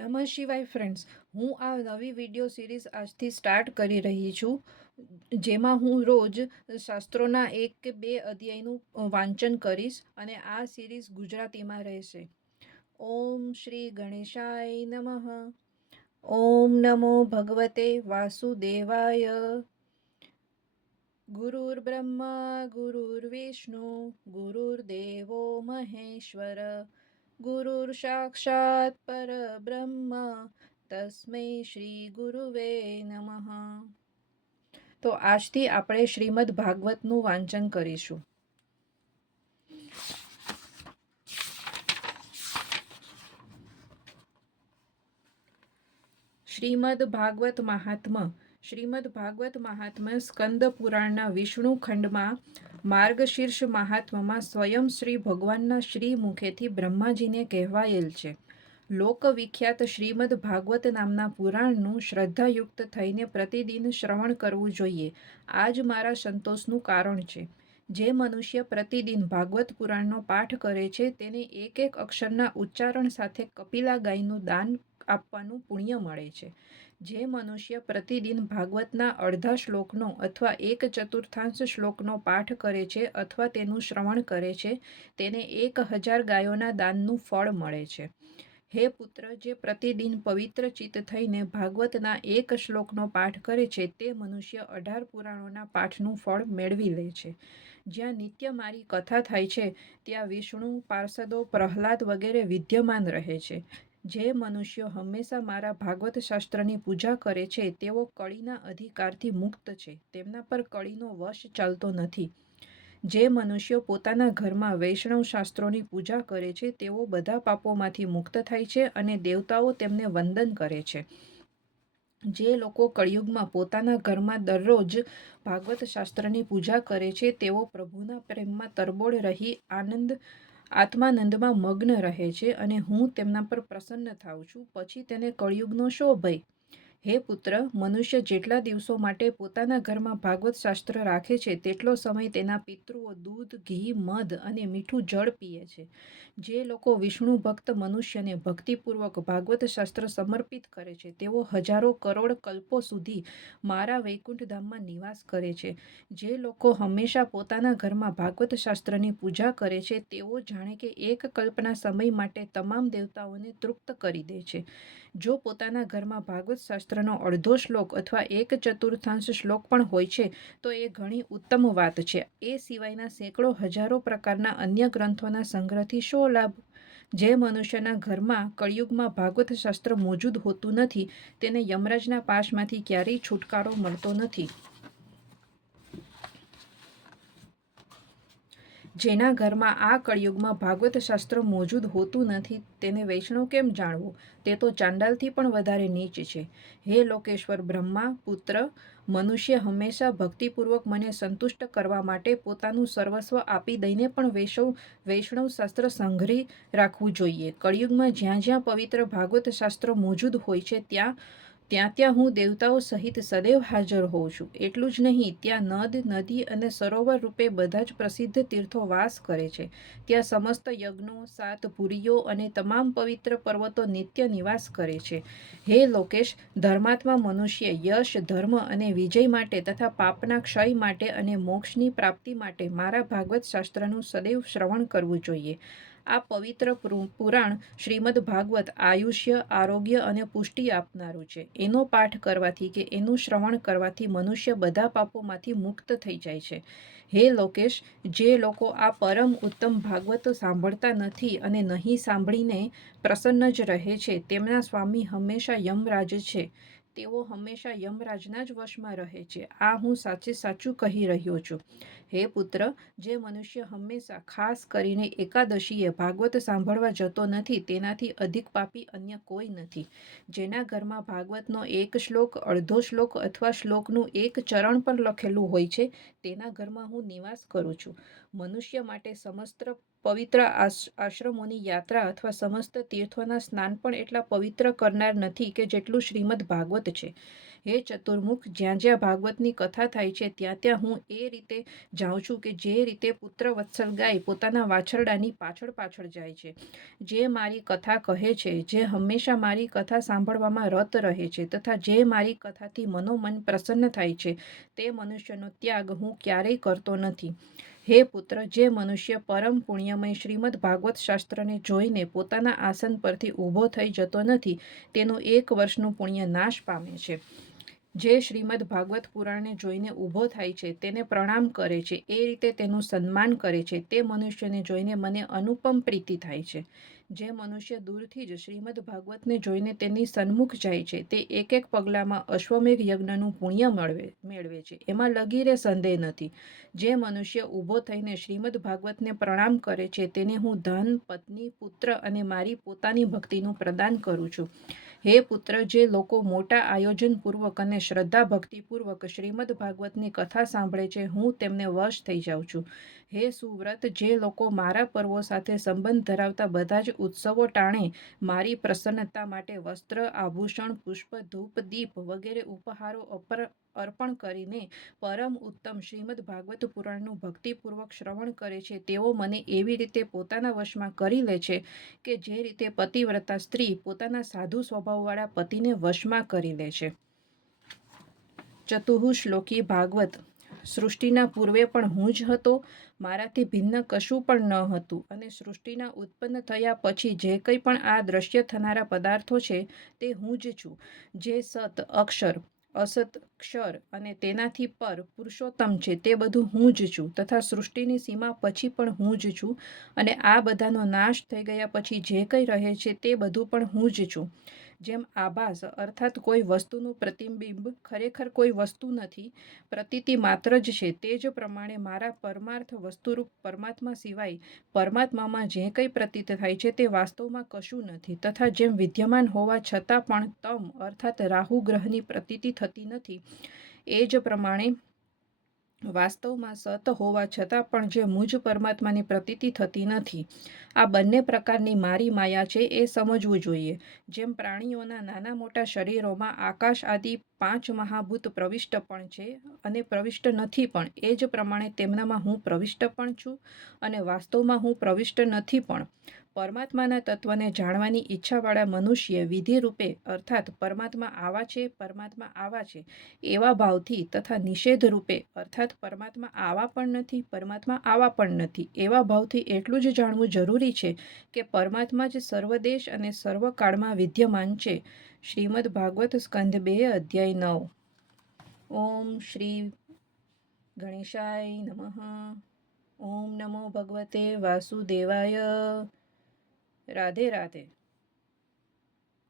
નમઃ શિવાય ફ્રેન્ડ્સ, હું આ નવી વિડીયો સિરીઝ આજથી સ્ટાર્ટ કરી રહી છું, જેમાં હું રોજ શાસ્ત્રોના એક કે બે અધ્યાયનું વાંચન કરીશ અને આ સિરીઝ ગુજરાતીમાં રહેશે. ઓમ શ્રી ગણેશાય નમઃ. ઓમ નમો ભગવતે વાસુદેવાય. ગુરુર્બ્રહ્મા ગુરુર્વિષ્ણુ ગુરુર્દેવો મહેશ્વર ગુરુર સાક્ષાત પરબ્રહ્મ તસ્મૈ શ્રી ગુરુવે નમઃ. તો આજથી આપણે શ્રીમદ ભાગવતનું વાંચન કરીશું. શ્રીમદ ભાગવત મહાત્મ્ય. શ્રીમદ ભાગવત મહાત્મ્ય સ્કંદ પુરાણના વિષ્ણુ ખંડમાં માર્ગશીર્ષ મહાત્મ્યમાં સ્વયં શ્રી ભગવાનના શ્રી મુખેથી બ્રહ્માજીને કહેવાયેલ છે. લોકવિખ્યાત શ્રીમદ ભાગવત નામના પુરાણનું શ્રદ્ધાયુક્ત થઈને પ્રતિદિન શ્રવણ કરવું જોઈએ. આ જ મારા સંતોષનું કારણ છે. જે મનુષ્ય પ્રતિદિન ભાગવત પુરાણનો પાઠ કરે છે તેને એક એક અક્ષરના ઉચ્ચારણ સાથે કપિલા ગાયનું દાન આપવાનું પુણ્ય મળે છે. જે મનુષ્ય પ્રતિદિન ભાગવતના અડધા શ્લોકનો અથવા 1/4 શ્લોકનો પાઠ કરે છે અથવા તેનું શ્રવણ કરે છે તેને 1000 ગાયોના દાનનું ફળ મળે છે. હે પુત્ર, જે પ્રતિદિન પવિત્ર ચિત્ત થઈને ભાગવતના એક શ્લોકનો પાઠ કરે છે તે મનુષ્ય 18 પુરાણોના પાઠનું ફળ મેળવી લે છે. જ્યાં નિત્ય મારી કથા થાય છે ત્યાં વિષ્ણુ, પાર્ષદો, પ્રહલાદ વગેરે વિદ્યમાન રહે છે. જે મનુષ્યો હંમેશા મારા ભાગવત શાસ્ત્રની પૂજા કરે છે તેઓ કળીના અધિકારથી મુક્ત છે. તેમના પર કળીનો વશ ચાલતો નથી. જે મનુષ્યો પોતાના ઘરમાં વૈષ્ણવ શાસ્ત્રોની પૂજા કરે છે તેઓ બધા પાપોમાંથી મુક્ત થાય છે અને દેવતાઓ તેમને વંદન કરે છે. જે લોકો કળિયુગમાં પોતાના ઘરમાં દરરોજ ભાગવત શાસ્ત્રની પૂજા કરે છે તેઓ પ્રભુના પ્રેમમાં તરબોળ રહી આત્માનંદમાં મગ્ન રહે છે અને હું તેમના પર પ્રસન્ન થાઉં છું. પછી તેને કળિયુગનો શો ભય? હે પુત્ર, મનુષ્ય જેટલા દિવસો માટે પોતાના ઘરમાં ભાગવત શાસ્ત્ર રાખે છે તેટલો સમય તેના પિતૃઓ દૂધ, ઘી, મધ અને મીઠું જળ પીએ છે. જે લોકો વિષ્ણુ ભક્ત મનુષ્યને ભક્તિપૂર્વક ભાગવત શાસ્ત્ર સમર્પિત કરે છે તેઓ હજારો કરોડ કલ્પો સુધી મારા વૈકુંઠ ધામમાં નિવાસ કરે છે. જે લોકો હંમેશા પોતાના ઘરમાં ભાગવત શાસ્ત્રની પૂજા કરે છે તેઓ જાણે કે એક કલ્પના સમય માટે તમામ દેવતાઓને તૃપ્ત કરી દે છે. જો પોતાના ઘરમાં ભાગવત શાસ્ત્રનો અડધો શ્લોક અથવા 1/4 શ્લોક પણ હોય છે તો એ ઘણી ઉત્તમ વાત છે. એ સિવાયના સેંકડો હજારો પ્રકારના અન્ય ગ્રંથોના સંગ્રહથી શો લાભ? જે મનુષ્યના ઘરમાં કળિયુગમાં ભાગવત શાસ્ત્ર મોજૂદ હોતું નથી તેને યમરાજના પાશમાંથી ક્યારેય છુટકારો મળતો નથી. જેના ઘરમાં આ કળિયુગમાં ભાગવત શાસ્ત્ર મોજૂદ હોતું નથી તેને વૈષ્ણવ કેમ જાણવો? તે તો ચાંડાલથી પણ વધારે નીચ છે. હે લોકેશ્વર બ્રહ્મા પુત્ર, મનુષ્ય હંમેશા ભક્તિપૂર્વક મને સંતુષ્ટ કરવા માટે પોતાનું સર્વસ્વ આપી દઈને પણ વૈષ્ણવ શાસ્ત્ર સંઘરી રાખવું જોઈએ. કળિયુગમાં જ્યાં જ્યાં પવિત્ર ભાગવત શાસ્ત્ર મોજૂદ હોય છે ત્યાં હું દેવતાઓ સહિત સદૈવ હાજર હોઉં છું. એટલું જ નહીં, ત્યાં નદ, નદી અને સરોવર રૂપે બધા જ પ્રસિદ્ધ તીર્થો વાસ કરે છે. ત્યાં સમસ્ત યજ્ઞો, 7 પુરીઓ અને તમામ પવિત્ર પર્વતો નિત્ય નિવાસ કરે છે. હે લોકેશ, ધર્માત્મા મનુષ્ય યશ, ધર્મ અને વિજય માટે તથા પાપના ક્ષય માટે અને મોક્ષની પ્રાપ્તિ માટે મારા ભાગવત શાસ્ત્રનું સદૈવ શ્રવણ કરવું જોઈએ. આ પવિત્ર પુરાણ શ્રીમદ ભાગવત આયુષ્ય, આરોગ્ય અને પુષ્ટિ આપનારું છે. એનો પાઠ કરવાથી કે એનું શ્રવણ કરવાથી મનુષ્ય બધા પાપોમાંથી મુક્ત થઈ જાય છે. હે લોકેશ, જે લોકો આ પરમ ઉત્તમ ભાગવત સાંભળતા નથી અને નહીં સાંભળીને પ્રસન્ન જ રહે છે તેમના સ્વામી હંમેશા યમરાજ છે. તેઓ હંમેશા યમરાજના જ વશમાં રહે છે. આ હું સાચે સાચું કહી રહ્યો છું. હે પુત્ર, જે મનુષ્ય હંમેશા, ખાસ કરીને એકાદશીએ ભાગવત સાંભળવા જતો નથી તેનાથી અધિક પાપી અન્ય કોઈ નથી. જેના ઘરમાં ભાગવતનો એક શ્લોક, અડધો શ્લોક અથવા શ્લોકનું એક ચરણ પણ લખેલું હોય છે તેના ઘરમાં હું નિવાસ કરું છું. મનુષ્ય માટે સમસ્ત પવિત્ર આશ્રમોની યાત્રા અથવા સમસ્ત તીર્થોના સ્નાન પણ એટલા પવિત્ર કરનાર નથી કે જેટલું શ્રીમદ ભાગવત છે. હે ચતુર્મુખ, જ્યાં જ્યાં ભાગવતની કથા થાય છે ત્યાં ત્યાં હું એ રીતે જાઉં છું કે જે રીતે પુત્ર વત્સલ ગાય પોતાના વાછરડાની પાછળ પાછળ જાય છે. જે મારી કથા કહે છે, જે હંમેશા મારી કથા સાંભળવામાં રત રહે છે તથા જે મારી કથાથી મનોમન પ્રસન્ન થાય છે, તે મનુષ્યનો ત્યાગ હું ક્યારેય કરતો નથી. હે પુત્ર, જે મનુષ્ય પરમ પુણ્યમય શ્રીમદ ભાગવત શાસ્ત્રને જોઈને પોતાના આસન પરથી ઊભો થઈ જતો નથી, તેનું 1 વર્ષનું પુણ્ય નાશ પામે છે. જે શ્રીમદ ભાગવત પુરાણને જોઈને ઊભો થાય છે, તેને પ્રણામ કરે છે, એ રીતે તેનું સન્માન કરે છે, તે મનુષ્યને જોઈને મને અનુપમ પ્રીતિ થાય છે. જે મનુષ્ય દૂરથી જ શ્રીમદ ભાગવતને જોઈને તેની સન્મુખ જાય છે, તે એક એક પગલામાં અશ્વમેઘ યજ્ઞનું પુણ્ય મેળવે છે, એમાં લગીરે સંદેહ નથી. જે મનુષ્ય ઊભો થઈને શ્રીમદ ભાગવતને પ્રણામ કરે છે, તેને હું ધન, પત્ની, પુત્ર અને મારી પોતાની ભક્તિનું પ્રદાન કરું છું. હે પુત્ર, જે લોકો મોટા આયોજનપૂર્વક અને શ્રદ્ધા ભક્તિપૂર્વક શ્રીમદ ભાગવતની કથા સાંભળે છે, હું તેમને વશ થઈ જાઉં છું. હે સુવ્રત, જે લોકો મારા પર્વો સાથે સંબંધ ધરાવતા બધા જ ઉત્સવો ટાણે મારી પ્રસન્નતા માટે વસ્ત્ર, આભૂષણ, પુષ્પ, ધૂપ, દીપ વગેરે ઉપહારો અર્પણ કરીને પરમ ઉત્તમ શ્રીમદ ભાગવત પુરાણનું ભક્તિપૂર્વક શ્રવણ કરે છે, તેઓ મને એવી રીતે પોતાના વશમાં કરી લે છે કે જે રીતે પતિવ્રતા સ્ત્રી પોતાના સાધુ સ્વભાવવાળા પતિને વશમાં કરી લે છે. ચતુઃશ્લોકી ભાગવત. સૃષ્ટિના પૂર્વે પણ હું જ હતો, મારાથી ભિન્ન કશું પણ ન હતું, અને સૃષ્ટિના ઉત્પન્ન થયા પછી જે કંઈ પણ આ દ્રશ્ય થનારા પદાર્થો છે, તે હું જ છું. જે સત, અક્ષર, અસત, ક્ષર અને તેનાથી પર પુરુષોત્તમ છે, તે બધું હું જ છું, તથા સૃષ્ટિની સીમા પછી પણ હું જ છું, અને આ બધાનો નાશ થઈ ગયા પછી જે કંઈ રહે છે તે બધું પણ હું જ છું. જેમ આભાસ અર્થાત કોઈ વસ્તુનું પ્રતિબિંબ ખરેખર કોઈ વસ્તુ નથી, પ્રતીતિ માત્ર જ છે, તે જ પ્રમાણે મારા પરમાર્થ વસ્તુરૂપ પરમાત્મા સિવાય પરમાત્મામાં જે કંઈ પ્રતીત થાય છે તે વાસ્તવમાં કશું નથી, તથા જેમ વિદ્યમાન હોવા છતાં પણ તમ અર્થાત રાહુ ગ્રહની પ્રતીતિ થતી નથી, એ જ પ્રમાણે વાસ્તવમાં સત હોવા છતાં પણ જે મુજ પરમાત્માની પ્રતીતિ થતી નથી. આ બંને પ્રકારની મારી માયા છે એ સમજવું જોઈએ. જેમ પ્રાણીઓના નાના મોટા શરીરોમાં આકાશ આદિ 5 મહાભૂત પ્રવિષ્ટ પણ છે અને પ્રવિષ્ટ નથી પણ, એ જ પ્રમાણે તેમનામાં હું પ્રવિષ્ટ પણ છું અને વાસ્તવમાં હું પ્રવિષ્ટ નથી પણ. પરમાત્માના તત્વને જાણવાની ઈચ્છાવાળા મનુષ્ય વિધિ રૂપે અર્થાત પરમાત્મા આવા છે, પરમાત્મા આવા છે એવા ભાવથી, તથા નિષેધ રૂપે અર્થાત પરમાત્મા આવા પણ નથી, પરમાત્મા આવા પણ નથી એવા ભાવથી એટલું જ જાણવું જરૂરી છે કે પરમાત્મા જ સર્વદેશ અને સર્વકાળમાં વિદ્યમાન છે. શ્રીમદ ભાગવત સ્કંધ 2 અધ્યાય 9. ઓમ શ્રી ગણેશાય નમઃ. ઓમ નમો ભગવતે વાસુદેવાય. રાધે રાધે.